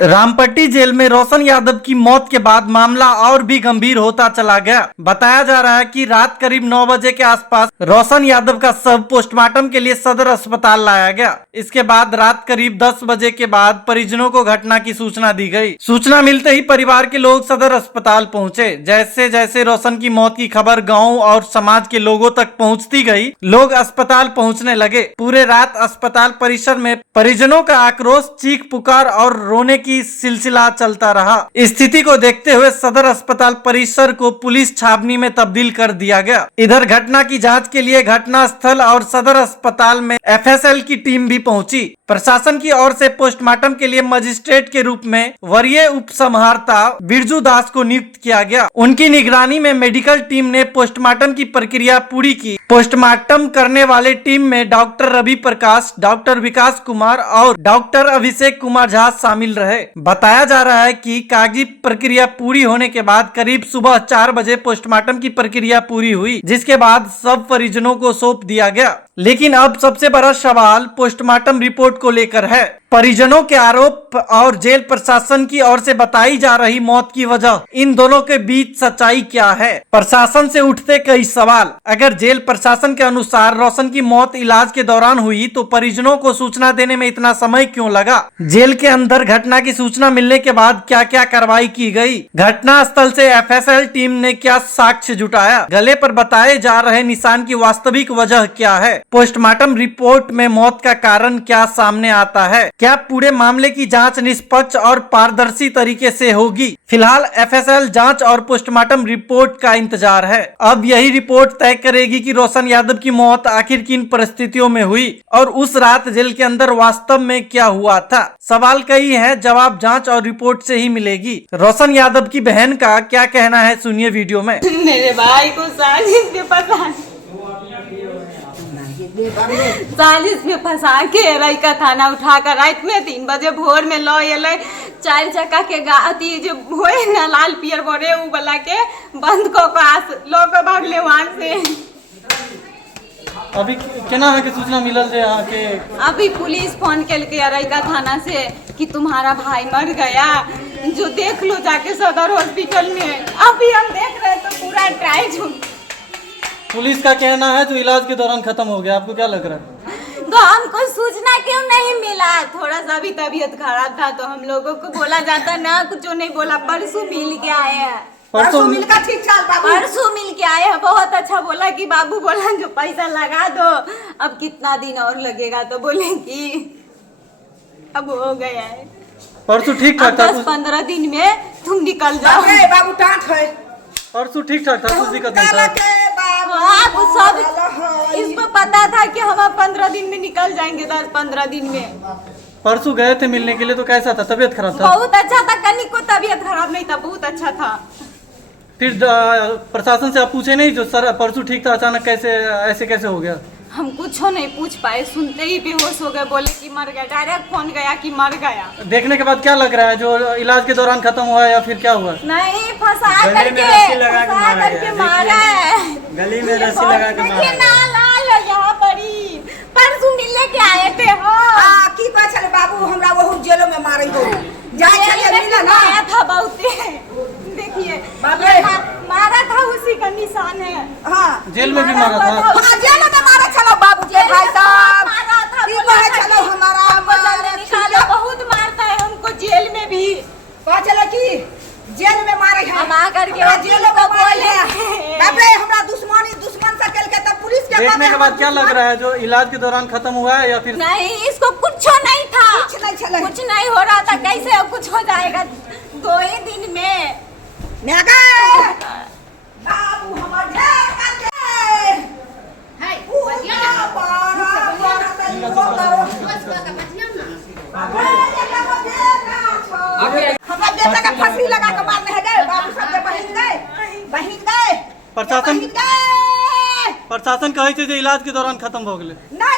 Rampatti jail में रोशन यादव की मौत के बाद मामला और भी गंभीर होता चला गया। बताया जा रहा है कि रात करीब 9 बजे के आसपास रोशन यादव का शव पोस्टमार्टम के लिए सदर अस्पताल लाया गया। इसके बाद रात करीब 10 बजे के बाद परिजनों को घटना की सूचना दी गई। सूचना मिलते ही परिवार के लोग सदर अस्पताल पहुंचे। जैसे जैसे रोशन की मौत की खबर गाँव और समाज के लोगों तक पहुँचती गयी, लोग अस्पताल पहुँचने लगे। पूरे रात अस्पताल परिसर में परिजनों का आक्रोश, चीख पुकार और रोने की सिलसिला चलता रहा। स्थिति को देखते हुए सदर अस्पताल परिसर को पुलिस छावनी में तब्दील कर दिया गया। इधर घटना की जांच के लिए घटना स्थल और सदर अस्पताल में एफएसएल की टीम भी पहुंची। प्रशासन की ओर से पोस्टमार्टम के लिए मजिस्ट्रेट के रूप में वरीय उप समाहर्ता बिरजू दास को नियुक्त किया गया। उनकी निगरानी में मेडिकल टीम ने पोस्टमार्टम की प्रक्रिया पूरी की। पोस्टमार्टम करने वाले टीम में डॉक्टर रवि प्रकाश, डॉक्टर विकास कुमार और डॉक्टर अभिषेक कुमार झा शामिल रहे। बताया जा रहा है कि कागजी प्रक्रिया पूरी होने के बाद करीब सुबह 4 बजे पोस्टमार्टम की प्रक्रिया पूरी हुई, जिसके बाद सब परिजनों को सौंप दिया गया। लेकिन अब सबसे बड़ा सवाल पोस्टमार्टम रिपोर्ट को लेकर है। परिजनों के आरोप और जेल प्रशासन की ओर से बताई जा रही मौत की वजह, इन दोनों के बीच सच्चाई क्या है? प्रशासन से उठते कई सवाल। अगर जेल प्रशासन के अनुसार रोशन की मौत इलाज के दौरान हुई तो परिजनों को सूचना देने में इतना समय क्यों लगा? जेल के अंदर घटना की सूचना मिलने के बाद क्या क्या कार्रवाई की गई? घटना स्थल से एफएसएल टीम ने क्या साक्ष्य जुटाया? गले पर बताए जा रहे निशान की वास्तविक वजह क्या है? पोस्टमार्टम रिपोर्ट में मौत का कारण क्या सामने आता है? क्या पूरे मामले की जांच निष्पक्ष और पारदर्शी तरीके से होगी? फिलहाल एफएसएल जांच और पोस्टमार्टम रिपोर्ट का इंतजार है। अब यही रिपोर्ट तय करेगी कि रोशन यादव की मौत आखिर किन परिस्थितियों में हुई और उस रात जेल के अंदर वास्तव में क्या हुआ था। सवाल कई है, जवाब जांच और रिपोर्ट से ही मिलेगी। रोशन यादव की बहन का क्या कहना है, सुनिए वीडियो में। मेरे भाई को साजिश में फंसा के रईका थाना उठा कर रात में 3 बजे भोर में लो ये 4 चक्का के गाती जो होए ना लाल पियर बोरे उ वाला के बंद को पास लोग भागले वहां से। अभी केना है के सूचना मिलल जे के अभी पुलिस फोन के रईका थाना से कि तुम्हारा भाई मर गया, जो देख लो जाके सदर हॉस्पिटल में। अभी हम देख रहे तो पूरा टाइट। पुलिस का कहना है जो इलाज के दौरान खत्म हो गया। आपको क्या लग रहा है? तो हमको सूचना क्यों नहीं मिला? थोड़ा सा भी तबीयत खराब था तो हम लोगों को बोला जाता ना, कुछ नहीं बोला। परसों मिल के आए हैं, परसों मिलकर ठीक ठाक बाबू परसों मिल के आए हैं। बहुत अच्छा बोला कि बाबू बोला जो पैसा लगा दो, अब कितना दिन और लगेगा? तो बोले कि अब हो गया है, परसों ठीक ठाक था। 10-15 दिन में तुम निकल जाओ। बाबू टाँट है, परसों ठीक ठाक था, कुछ दिक्कत नहीं था। सब इसको पता था कि हम 15 दिन में निकल जाएंगे, 10-15 दिन में। परसों गए थे मिलने के लिए, तो कैसा था? तबीयत खराब था? बहुत अच्छा था, कहीं को तबीयत खराब नहीं था, बहुत अच्छा था। फिर प्रशासन से आप पूछे नहीं जो सर परसों ठीक था, अचानक कैसे ऐसे कैसे हो गया? हम कुछ नहीं पूछ पाए, सुनते ही बेहोश हो गए। बोले कि मर गया, डायरेक्ट फोन गया कि मर गया। देखने के बाद क्या लग रहा है, जो इलाज के दौरान खत्म हुआ है या फिर क्या हुआ? नहीं, फंसा करके मारा है, गली में रस्सी लगा के मारा है। लाल यहाँ पर ही परसों मिलने के आए थे। हाँ की बात चले बाबू, हमरा वो जेलों में मारे हो जाए चले मिला ना आया था बहुते। देखिए मारा था, उसी का निशान है। हाँ, जेल में भी मारा था। हाँ, जेल में मारा। चलो बाबू जी भाई साहब मारा था, चलो हमारा निकालो, बहुत मारता है हमको जेल में भी। पता चला कि जेल में मारे हैं, हम आ करके जेलों में बोले बाबे हमरा दुश्मन से कल के तब पुलिस के देखने के बाद क्या लग रहा है, जो इलाज के दौरान खत्म हुआ है या फिर नहीं? इसको कुछ नहीं था, कुछ नहीं हो रहा था। कैसे अब कुछ हो जाएगा 2 ही दिन में? बाबू हमार ढेर करके है हमरा बेटा का फांसी लगा के मारने है गए बाबू, सबके बहिन गए। प्रशासन कहे थे जो इलाज के दौरान खत्म हो गए? नहीं